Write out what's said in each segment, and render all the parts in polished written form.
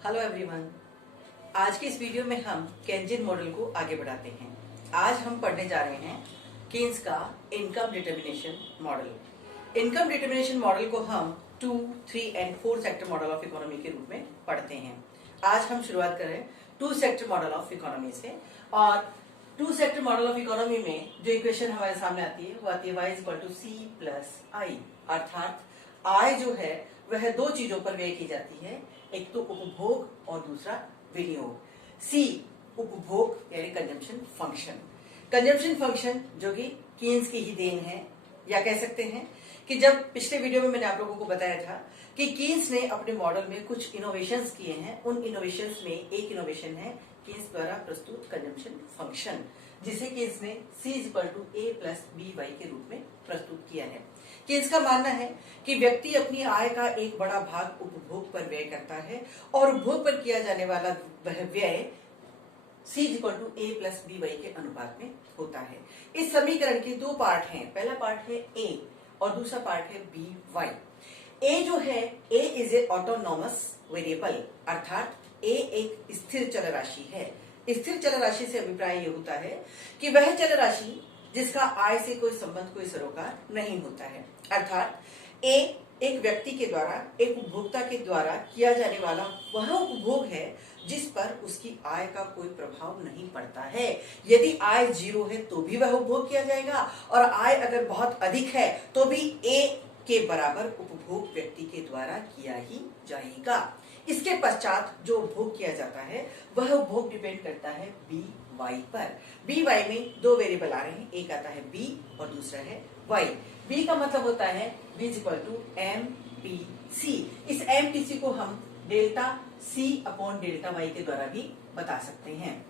Hello everyone. आज के इस वीडियो में हम केंजिन मॉडल को आगे बढ़ाते हैं। आज हम पढ़ने जा रहे हैं केन्स का income determination model. Income determination model को हम 2, 3 and 4 sector model of economy के रूप में पढ़ते हैं। आज हम शुरुआत करें 2 सेक्टर मॉडल ऑफ इकोनॉमी से। और 2 सेक्टर मॉडल ऑफ इकोनॉमी में जो इक्वेशन हमारे सामने आती है वो आती है y = c+i, अर्थात आय जो है वह दो चीजों पर व्यय की जाती है, एक तो उपभोग और दूसरा विनियोग। सी उपभोग यानी कंजम्पशन फंक्शन। कंजम्पशन फंक्शन जो कि कीन्स की ही देन है, या कह सकते हैं कि जब पिछले वीडियो में मैंने आप लोगों को बताया था कि कीन्स ने अपने मॉडल में कुछ इनोवेशंस किए हैं। उन इनोवेशंस में एक इनोवेशन है कीन्स द्वारा प्रस्तुत कंजम्पशन फंक्शन, जिसे कीन्स ने C = A+BY के रूप में प्रस्तुत किया है। कीन्स का मानना है कि व्यक्ति अपनी आय का एक बड़ा भाग उपभोग पर व्यय करता है और उपभोग पर किया जाने वाला वह व्यय C = A+BY के अनुपात में होता है। इस समीकरण के दो पार्ट हैं, पहला पार्ट है A और दूसरा पार्ट है BY। A जो है A is a autonomous variable, अर्थात A एक स्थिर चल राशि है। स्थिर चल राशि से अभिप्राय ये होता है कि वह चल राशि जिसका आय से कोई संबंध, कोई सरोकार नहीं होता है, अर्थात A एक व्यक्ति के द्वारा, एक उपभोक्ता के द्वारा किया जाने वाला वह उपभोग है जिस पर उसकी आय का कोई प्रभाव नहीं पड़ता है। यदि आय 0 है तो भी वह उपभोग किया जाएगा, और आय अगर बहुत अधिक है तो भी A के बराबर उपभोग व्यक्ति के द्वारा किया ही जाएगा। इसके पश्चात जो उपभोग किया जाता है वह उपभोग डिपेंड करता है BY पर। BY में दो वेरिएबल आ रहे हैं, एक आता है B और दूसरा है Y। B का मतलब होता है B = MPC। इस MPC को हम ΔC/ΔY के द्वारा भी बता सकते हैं।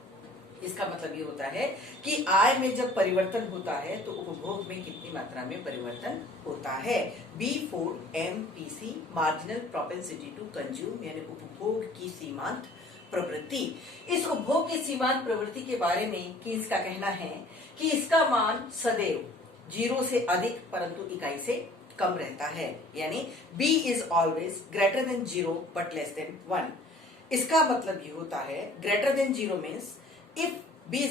इसका मतलब ये होता है कि आय में जब परिवर्तन होता है तो उपभोग में कितनी मात्रा में परिवर्तन होता है। B4 MPC marginal propensity to consume, यानी उपभोग की सीमांत प्रवृत्ति। इस उपभोग की सीमांत प्रवृत्ति के बारे में कीन्स का कहना है कि इसका मान सदैव 0 से अधिक परंतु इकाई से कम रहता है, यानी B is always greater than 0 but less than 1। इसका मतलब ये होता है greater than 0 means if B =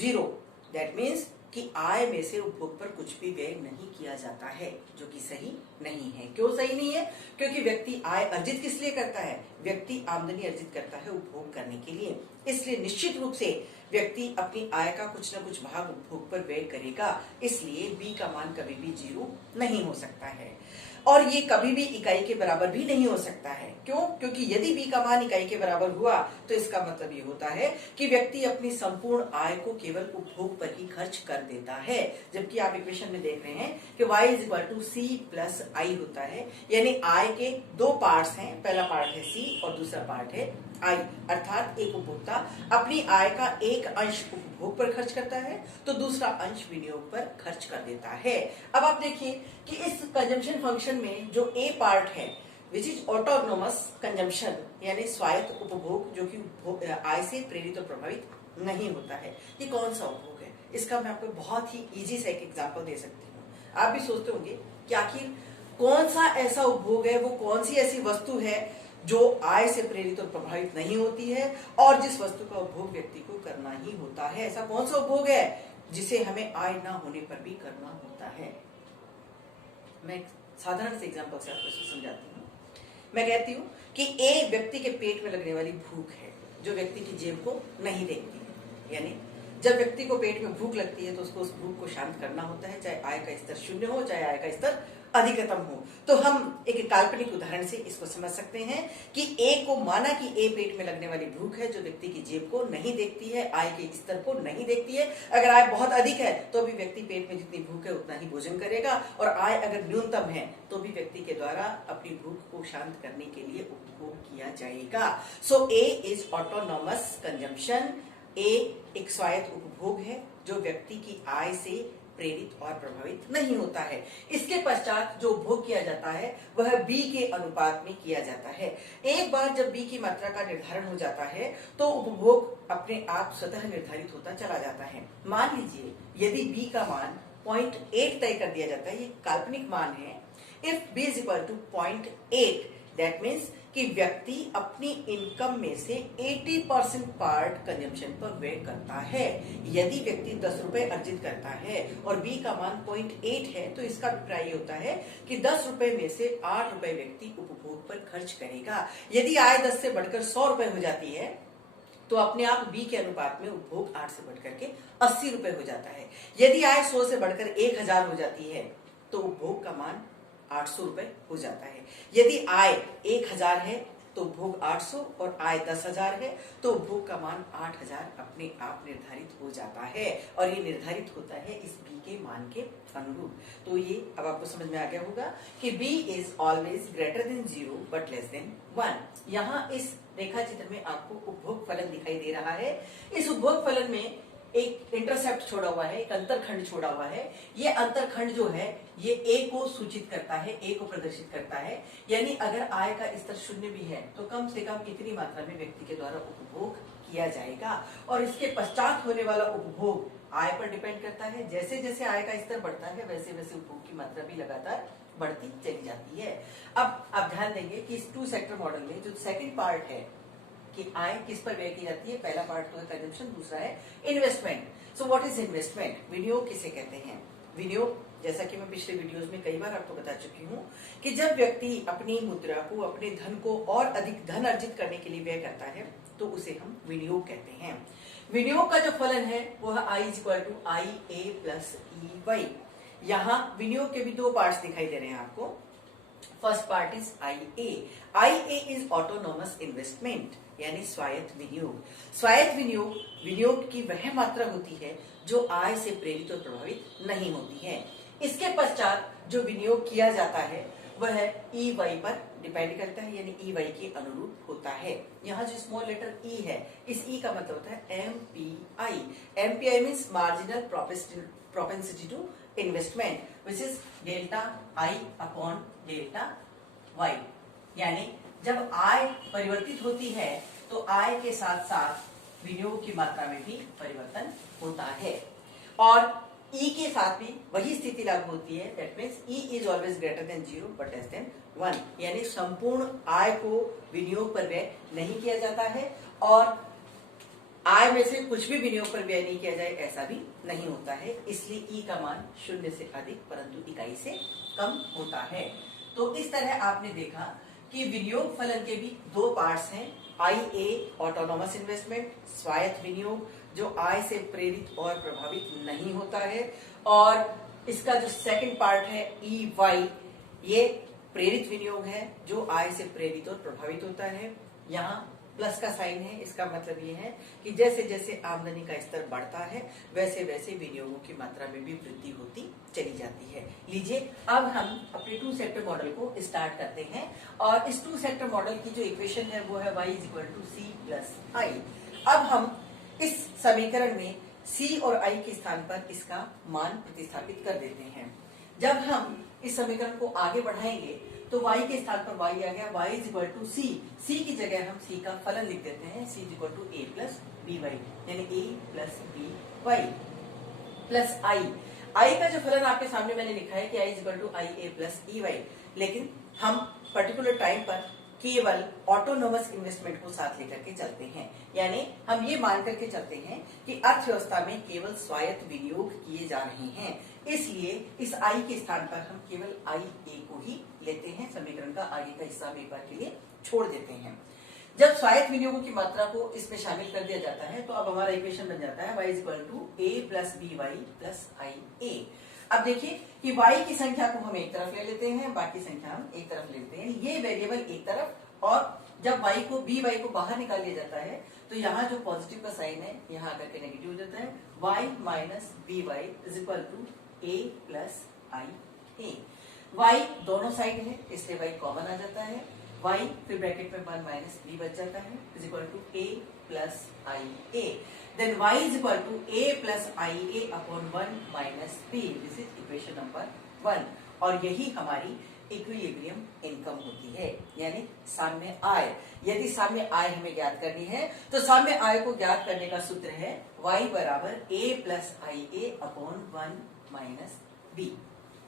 0, that means कि आय में से उपभोग पर कुछ भी व्यय नहीं किया जाता है, जो कि सही नहीं है। क्यों सही नहीं है? क्योंकि व्यक्ति आय अर्जित किस लिए करता है? व्यक्ति आमदनी अर्जित करता है उपभोग करने के लिए। इसलिए निश्चित रूप से व्यक्ति अपनी आय का कुछ न कुछ भाग उपभोग पर व्यय करेगा। इसलिए B का मान कभी भी 0 नहीं हो सकता है, और ये कभी भी इकाई के बराबर भी नहीं हो सकता है। क्यों? क्योंकि यदि B का मान इकाई के बराबर हुआ तो इसका मतलब ये होता है कि व्यक्ति अपनी संपूर्ण आय को केवल उपभोग पर ही खर्च कर देता है। जबकि आप इक्वेशन में देख रहे हैं कि y = C+I होता है, यानी आय के दो पार्ट्स हैं, पहला पार्ट है C और दूसरा पार्ट है I, अर्थात एक उपभोक्ता अपनी आय का एक अंश उपभोग पर खर्च करता है तो दूसरा अंश विनियोग पर खर्च कर देता है। अब आप देखिए कि इस कंजम्पशन फंक्शन में जो A पार्ट है विच इज ऑटोनोमस कंजम्पशन, यानी स्वायत्त उपभोग जो कि आय से प्रेरित और प्रभावित नहीं होता है, ये कौन सा उपभोग है? इसका मैं आपको बहुत ही इजी से एक एग्जांपल दे सकती हूँ। आप भी सोचते होंगे कि आखिर कौन सा ऐसा उपभोग है, वो कौन सी ऐसी वस्तु है जो आय से प्रेरित और प्रभावित नहीं होती है और जिस वस्तु का उपभोग व्यक्ति को करना ही होता है। ऐसा कौन सा उपभोग है जिसे हमें आय ना होने पर भी करना होता है? मैं एक साधारण से एग्जांपल से आपको समझाती हूँ। मैं कहती हूँ कि A व्यक्ति के पेट में लगने वाली भूख है जो व्यक्ति की जेब को नहीं देखती है। यानी जब व्यक्ति को पेट में भूख लगती है तो उसको उस भूख को शांत करना होता है, चाहे आय का स्तर 0 हो चाहे आय का स्तर अधिकतम हो। तो हम एक काल्पनिक उदाहरण से इसको समझ सकते हैं कि A को माना कि A पेट में लगने वाली भूख है जो व्यक्ति की जेब को नहीं देखती है, आय के स्तर को नहीं देखती है। अगर आय बहुत अधिक है तो भी व्यक्ति पेट में जितनी भूख है उतना ही भोजन करेगा, और आय अगर न्यूनतम है तो भी व्यक्ति के द्वारा अपनी भूख को शांत करने के लिए उपभोग किया जाएगा। सो A is autonomous consumption. A एक स्वायत्त उपभोग है जो व्यक्ति की आय से प्रेरित और प्रभावित नहीं होता है। इसके पश्चात जो उपभोग किया जाता है वह B के अनुपात में किया जाता है। एक बार जब B की मात्रा का निर्धारण हो जाता है तो उपभोग अपने आप स्वतः निर्धारित होता चला जाता है। मान लीजिए यदि B का मान 0.8 तय कर दिया जाता है, ये काल्पनिक मान है। इफ B = 0.8 दैट मीन्स कि व्यक्ति अपनी इनकम में से 80% पार्ट कंजम्पशन पर व्यय करता है। यदि व्यक्ति 10 रुपए अर्जित करता है और बी का मान 0.8 है तो इसका अभिप्राय होता है कि 10 रुपए में से 8 रुपए व्यक्ति उपभोग पर खर्च करेगा। यदि आय 10 से बढ़कर 100 रुपए हो जाती है तो अपने आप बी के अनुपात में उपभोग 8 से बढ़कर के 80 रुपए हो जाता है। यदि आय 100 से बढ़कर 1000 हो जाती है तो उपभोग का मान 800 रुपए हो जाता है। यदि आय 1000 है तो उपभोग 800 और आय 10,000 है तो उपभोग का मान 8000 अपने आप निर्धारित हो जाता है और ये निर्धारित होता है इस बी के मान के अनुरूप। तो ये अब आपको समझ में आ गया होगा कि B is always greater than 0 but less than 1। यहाँ इस रेखा चित्र में आपको उपभोग फलन दिखाई दे रहा है। इस उपभोग फलन में एक इंटरसेप्ट छोड़ा हुआ है, एक अंतरखंड छोड़ा हुआ है। ये अंतरखंड जो है ये ए को सूचित करता है, ए को प्रदर्शित करता है। यानी अगर आय का स्तर 0 भी है तो कम से कम इतनी मात्रा में व्यक्ति के द्वारा उपभोग किया जाएगा और इसके पश्चात होने वाला उपभोग आय पर डिपेंड करता है। जैसे जैसे आय का स्तर बढ़ता है वैसे वैसे उपभोग की मात्रा भी लगातार बढ़ती चली जाती है। अब आप ध्यान देंगे कि इस 2 सेक्टर मॉडल में जो सेकंड पार्ट है कि आय किस पर व्यय की जाती है, पहला पार्ट तो है कंजम्पशन, दूसरा है investment. So what is investment? विनियोग किसे कहते हैं? विनियोग, जैसा कि मैं पिछले वीडियोस में कई बार आपको बता चुकी हूँ कि जब व्यक्ति अपनी मुद्रा को, अपने धन को और अधिक धन अर्जित करने के लिए व्यय करता है तो उसे हम विनियोग कहते हैं। विनियोग का जो फलन है वो है I = IA + EY। यहाँ विनियोग के भी 2 पार्ट्स दिखाई दे रहे हैं आपको। First part is IA। IA is autonomous investment यानी स्वायत्त विनियोग। स्वायत्त विनियोग विनियोग की वह मात्रा होती है जो आय से प्रेरित और प्रभावित नहीं होती है। इसके पश्चात जो विनियोग किया जाता है वह EY पर डिपेंड करता है यानी EY के अनुरूप होता है। यहाँ जो स्मॉल लेटर E है, इस E का मतलब होता है MPI। MPI means marginal propensity to investment which is delta I upon delta Y। यानी जब आय परिवर्तित होती है तो आय के साथ साथ विनियोग की मात्रा में भी परिवर्तन होता है और E के साथ भी वही स्थिति लागू होती है। That means E is always greater than 0 but less than 1। यानी संपूर्ण आय को विनियोग पर व्यय नहीं किया जाता है और आय में से कुछ भी विनियोग पर व्यय नहीं किया जाए ऐसा भी नहीं होता है। इसलिए E का मान 0 से अधिक परंतु इकाई से कम होता है। तो इस तरह आपने देखा कि विनियोग फलन के भी 2 पार्ट्स हैं। IA ऑटोनोमस इन्वेस्टमेंट, स्वायत्त विनियोग जो आय से प्रेरित और प्रभावित नहीं होता है और इसका जो सेकंड पार्ट है EY ये प्रेरित विनियोग है जो आय से प्रेरित और प्रभावित होता है। यहाँ प्लस का साइन है, इसका मतलब ये है कि जैसे जैसे आमदनी का स्तर बढ़ता है वैसे वैसे विनियोगों की मात्रा में भी वृद्धि होती चली जाती है। लीजिए अब हम अपने 2 सेक्टर मॉडल को स्टार्ट करते हैं और इस 2 सेक्टर मॉडल की जो इक्वेशन है वो है Y = C + I। अब हम इस समीकरण में C और I के स्थान पर इसका मान प्रतिस्थापित कर देते हैं। जब हम इस समीकरण को आगे बढ़ाएंगे तो y के स्थान पर y आ गया। Y = C। C की जगह हम C का फलन लिख देते हैं। C = A + BY यानी A + BY + I। I का जो फलन आपके सामने मैंने लिखा है कि I = IA + EY, लेकिन हम पर्टिकुलर टाइम पर केवल ऑटोनोमस इन्वेस्टमेंट को साथ लेकर के चलते हैं। यानी हम ये मान करके चलते हैं कि अर्थव्यवस्था में केवल स्वायत्त विनियोग किए जा रहे हैं, इसलिए इस I के स्थान पर हम केवल IA को ही लेते हैं। समीकरण का आगे का हिस्सा हम एक बार के लिए छोड़ देते हैं। जब स्वायत्त विनियोगों की मात्रा को इसमें शामिल कर दिया जाता है तो अब हमारा इक्वेशन बन जाता है Y = A + BY + IA। अब देखिए कि y की संख्या को हम एक तरफ ले लेते हैं, बाकी संख्या हम एक तरफ लेते हैं। ये वेरिएबल एक तरफ और जब y को by को बाहर निकाल लिया जाता है तो यहाँ जो पॉजिटिव का साइन है यहाँ आकर के नेगेटिव हो जाता है। y - by = A + IA। y दोनों साइड है इसलिए y कॉमन आ जाता है। y फिर ब्रैकेट में 1 - b बच जाता है = A + IA। Then y = A + IA upon 1 - b। This is equation number 1 और यही हमारी इक्विलिब्रियम इनकम होती है यानी साम्य आय। यदि साम्य आय हमें ज्ञात करनी है तो साम्य आय को ज्ञात करने का सूत्र है y = A + IA upon 1 - b।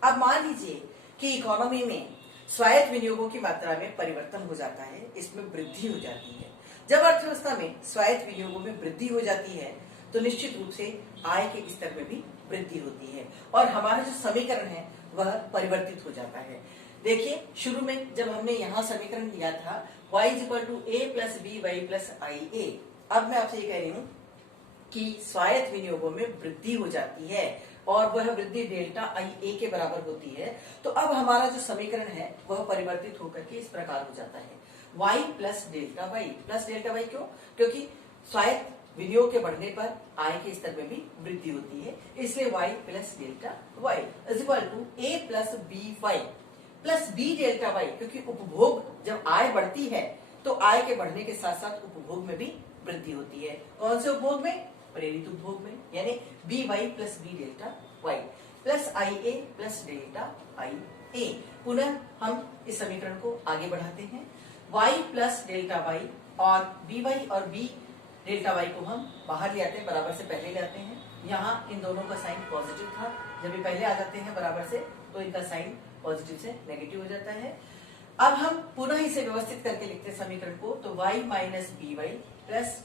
अब मान लीजिए कि इकोनॉमी में स्वायत्त विनियोगों की मात्रा में परिवर्तन हो जाता है, इसमें वृद्धि हो जाती है। जब अर्थव्यवस्था में स्वायत्त विनियोगों में वृद्धि हो जाती है तो निश्चित रूप से आय के स्तर में भी वृद्धि होती है और हमारा जो समीकरण है वह परिवर्तित हो जाता है। देखिए, शुरू में जब हमने यहाँ समीकरण लिया था y = a + by + ia, अब मैं आपसे ये कह रही हूँ कि स्वायत्त विनियोगों में वृद्धि हो जाती है और वह वृद्धि डेल्टा IA के बराबर होती है। तो अब हमारा जो समीकरण है वह परिवर्तित होकर के इस प्रकार हो जाता है y + डेल्टा y क्यों? क्योंकि स्वायत्त विनियोग के बढ़ने पर आय के स्तर में भी वृद्धि होती है, इसलिए y + delta y = a + by + b delta y, क्योंकि उपभोग जब आय बढ़ती है तो आय के बढ़ने के साथ साथ उपभोग में भी वृद्धि होती है। कौन से उपभोग में? प्रेरित उपभोग में, यानी by + b delta y + ia + delta ia। पुनः हम इस समीकरण को आगे बढ़ाते हैं, y + डेल्टा y और by और b डेल्टा y को हम बाहर ले आते हैं, बराबर से पहले ले आते हैं। यहाँ इन दोनों का साइन पॉजिटिव था, जब ये पहले आ जाते हैं बराबर से तो इनका साइन पॉजिटिव से नेगेटिव हो जाता है। अब हम पुनः इसे व्यवस्थित करके लिखते हैं समीकरण को, तो y - by +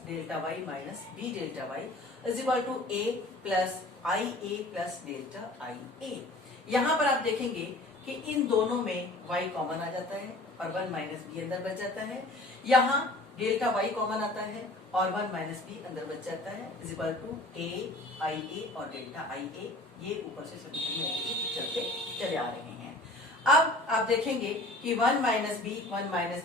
delta y - b delta y = a + ia + delta ia। यहाँ पर आप देखेंगे कि इन दोनों में y कॉमन आ जाता है और 1 - b अंदर बच जाता है। यहाँ डेल्टा y कॉमन आता है और 1 - b अंदर बच जाता है, = a ia और डेल्टा ia। ये ऊपर से समीकरण चलते चले आ रहे हैं। अब आप देखेंगे कि 1 -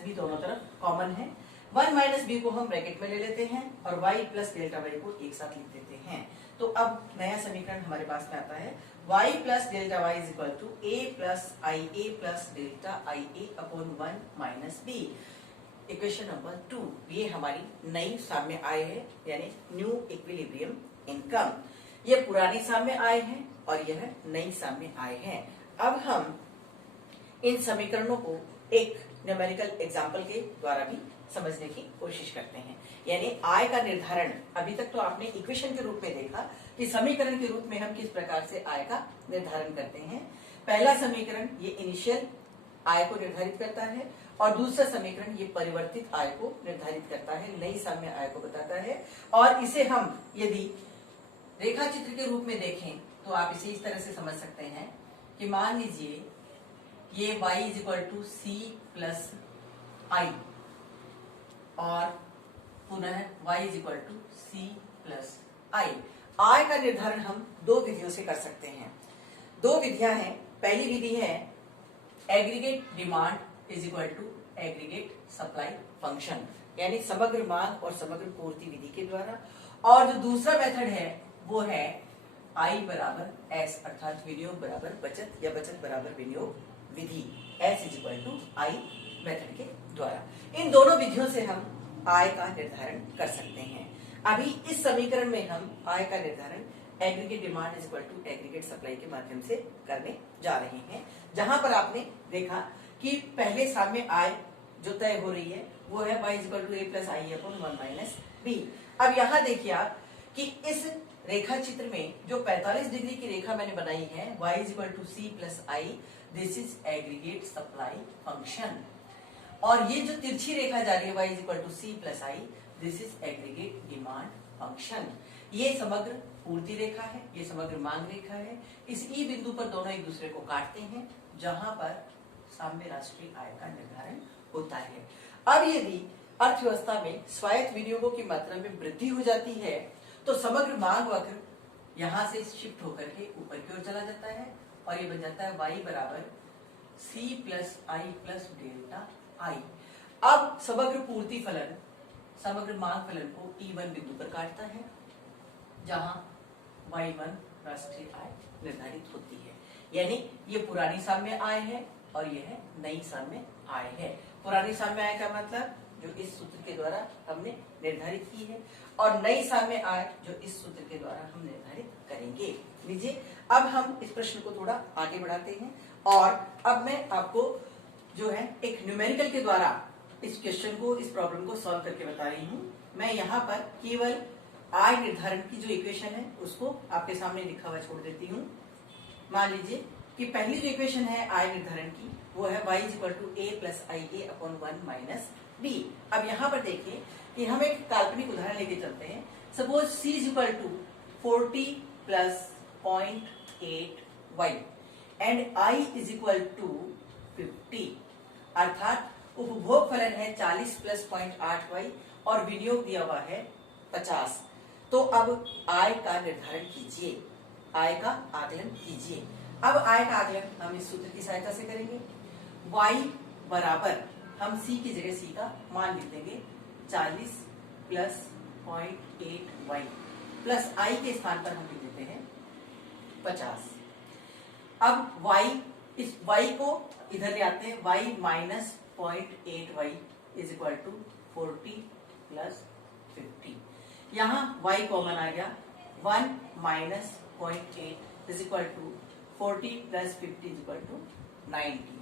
b दोनों तरफ कॉमन है। 1 - b को हम ब्रैकेट में ले लेते हैं और y + डेल्टा y को एक साथ लिख देते हैं। तो अब नया समीकरण हमारे पास में आता है, y + delta y = a + ia + delta ia / 1 - b। Equation number 2, ये हमारी नई साम्य आय है, यानी न्यू इक्विलिब्रियम इनकम। ये पुरानी साम्य आय है और यह नई साम्य आय है। अब हम इन समीकरणों को एक न्यूमेरिकल एग्जाम्पल के द्वारा भी समझने की कोशिश करते हैं, यानी आय का निर्धारण। अभी तक तो आपने इक्वेशन के रूप में देखा कि समीकरण के रूप में हम किस प्रकार से आय का निर्धारण करते हैं। पहला समीकरण ये इनिशियल आय को निर्धारित करता है और दूसरा समीकरण ये परिवर्तित आय को निर्धारित करता है, नई साम्य आय को बताता है। और इसे हम यदि रेखा चित्र के रूप में देखें तो आप इसे इस तरह से समझ सकते हैं कि मान लीजिए ये y = c + i और पुनः y = c + i। आय का निर्धारण हम दो विधियों से कर सकते हैं। दो विधियां हैं। पहली विधि है aggregate demand = aggregate supply function, यानी समग्र मांग और समग्र पूर्ति विधि के द्वारा। और जो दूसरा मेथड है वो है I = S, अर्थात विनियोग बराबर बचत या बचत बराबर विनियोग विधि, S = I मेथड के द्वारा। इन दोनों विधियों से हम आय का निर्धारण कर सकते हैं। अभी इस समीकरण में हम आय का निर्धारण एग्रीगेट डिमांड = एग्रीगेट सप्लाई के माध्यम से करने जा रहे हैं, जहां पर आपने देखा कि पहले साम्य आय जो तय हो रही है वो है y = a + i / 1 - b। अब यहाँ देखिए आप कि इस रेखा चित्र में जो 45 डिग्री की रेखा मैंने बनाई है, y = c + i, this is aggregate supply function. और ये जो तिरछी रेखा जा रही है y = c + i, this is aggregate demand function. ये समग्र पूर्ति रेखा है, ये समग्र मांग रेखा है। इस ई बिंदु पर दोनों एक दूसरे को काटते हैं, जहां पर साम्य राष्ट्रीय आय का निर्धारण होता है। अब यदि अर्थव्यवस्था में स्वायत्त विनियोगों की मात्रा में वृद्धि हो जाती है तो समग्र मांग वक्र यहां से शिफ्ट होकर के ऊपर की ओर चला जाता है और ये बन जाता है y = c + i + delta i। अब समग्र पूर्ति फलन समग्र मांग फलन को T1 बिंदु पर काटता है, जहां y1 राष्ट्रीय आय निर्धारित होती है। यानी ये पुरानी साम्य आय है और यह नई साम्य आय है। पुरानी साम्य आय का मतलब जो इस सूत्र के द्वारा हमने निर्धारित की है और नई साम्य आय जो इस सूत्र के द्वारा हम निर्धारित करेंगे। लीजिए, अब हम इस प्रश्न को थोड़ा आगे बढ़ाते हैं और अब मैं आपको जो है एक न्यूमेरिकल के द्वारा इस क्वेश्चन को, इस प्रॉब्लम को सॉल्व करके बता रही हूँ। मैं यहाँ पर केवल आय निर्धारण की जो इक्वेशन है उसको आपके सामने लिखा हुआ छोड़ देती हूँ। मान लीजिए कि पहली जो इक्वेशन है आय निर्धारण की वो है y is equal to a plus I A upon 1 minus b। अब यहाँ पर देखिए कि हम एक काल्पनिक उदाहरण लेके चलते हैं। Suppose c is equal to 40 plus 0.8y and i is equal to 50, अर्थात उपभोग फलन है 40 प्लस 0.8y और विनियोग दिया हुआ है 50। तो अब आय का निर्धारण कीजिए, आय का आकलन कीजिए। अब आय का आकलन हम इस सूत्र की सहायता से करेंगे। y बराबर हम c की जगह c का मान लिख देंगे 40 प्लस 0.8y प्लस i के स्थान पर हम लिख देते हैं 50। अब y, इस y को इधर ले आते हैं, y minus 0.8y is equal to 40 plus 50। यहाँ y कॉमन आ गया, 1 minus 0.8 is equal to 40 plus 50 is equal to 90।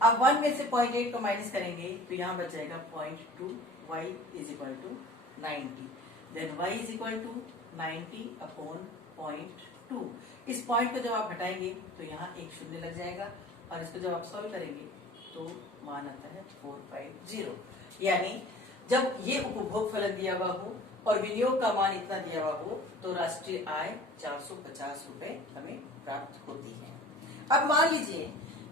अब 1 में से 0.8 को माइनस करेंगे तो यहाँ बच जाएगा 0.2, y is equal to 90। Then y is equal to 90 upon 0.2। इस पॉइंट को जब आप हटाएंगे तो यहाँ एक शून्य लग जाएगा और इसको जब आप सॉल्व करेंगे तो मान आता है 450। यानी जब ये उपभोग फलन दिया हुआ हो और विनियोग का मान इतना दिया हुआ हो तो राष्ट्रीय आय 450 रुपए हमें प्राप्त होती है। अब मान लीजिए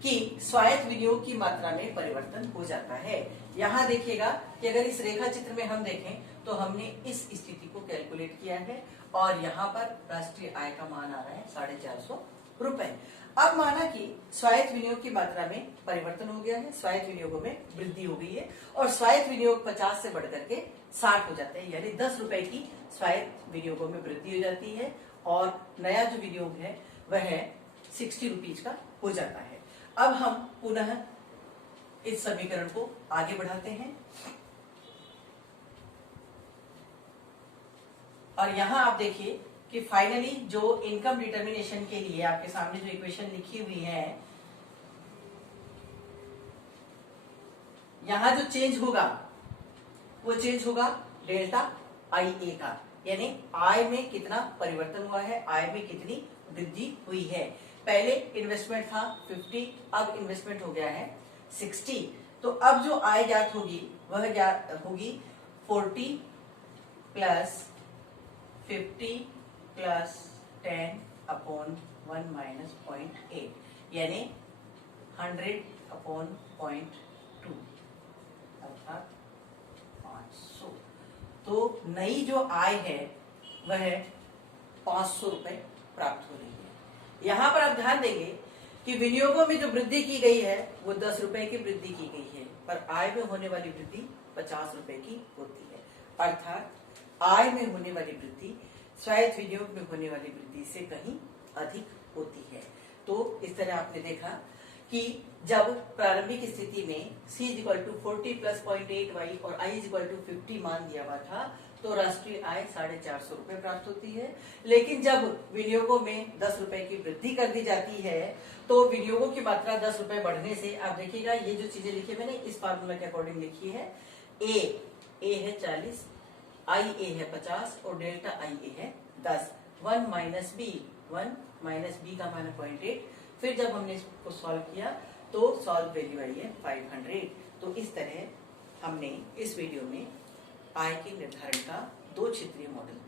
कि स्वायत्त विनियोग की मात्रा में परिवर्तन हो जाता है। यहाँ देखिएगा कि अगर इस रेखा चित्र में हम देखें तो हमने इस स्थिति को कैलकुलेट किया है और यहाँ पर राष्ट्रीय आय का मान आ रहा है 450 रुपए। अब माना कि स्वायत्त विनियोग की मात्रा में परिवर्तन हो गया है, स्वायत्त विनियोगों में वृद्धि हो गई है और स्वायत्त विनियोग 50 से बढ़कर के 60 हो जाते हैं, यानी 10 रुपए की स्वायत्त विनियोगों में वृद्धि हो जाती है और नया जो विनियोग है वह 60 रुपीज का हो जाता है। अब हम पुनः इस समीकरण को आगे बढ़ाते हैं और यहाँ आप देखिए कि फाइनली जो इनकम डिटर्मिनेशन के लिए आपके सामने जो इक्वेशन लिखी हुई है, यहां जो चेंज होगा वो चेंज होगा डेल्टा आई ए का, यानी आय में कितना परिवर्तन हुआ है, आय में कितनी वृद्धि हुई है। पहले इन्वेस्टमेंट था 50, अब इन्वेस्टमेंट हो गया है 60। तो अब जो आय ज्ञात होगी वह ज्ञात होगी 40 प्लस 50 प्लस 10 अपॉन 1 माइनस 0.8 यानी 100 अपॉन 0.2 अर्थात 500। तो नई जो आय है वह 500 रुपए प्राप्त हो रही है। यहाँ पर आप ध्यान देंगे कि विनियोगों में जो वृद्धि की गई है वो 10 रुपए की वृद्धि की गई है, पर आय में होने वाली वृद्धि 50 रुपए की होती है। अर्थात आय में होने वाली वृद्धि स्वायत्त विनियोग में होने वाली वृद्धि से कहीं अधिक होती है। तो इस तरह आपने देखा कि जब प्रारंभिक स्थिति में c is equal to 40 plus 0.8y और i इज इक्वल टू 50 मान दिया हुआ था तो राष्ट्रीय आय 450 रुपए प्राप्त होती है। लेकिन जब विनियोगों में 10 रुपए की वृद्धि कर दी जाती है तो विनियोगों की मात्रा 10 रुपए बढ़ने से आप देखिएगा ये जो चीजें लिखी मैंने इस फार्मूला के अकॉर्डिंग लिखी है। ए है 40, आई ए है 50 और डेल्टा आई ए है 10। 1 माइनस बी, 1 माइनस बी का मान 0.8। फिर जब हमने इसको सॉल्व किया तो सॉल्व वैल्यू आई है 500। तो इस तरह हमने इस वीडियो में आय के निर्धारण का 2 क्षेत्रीय मॉडल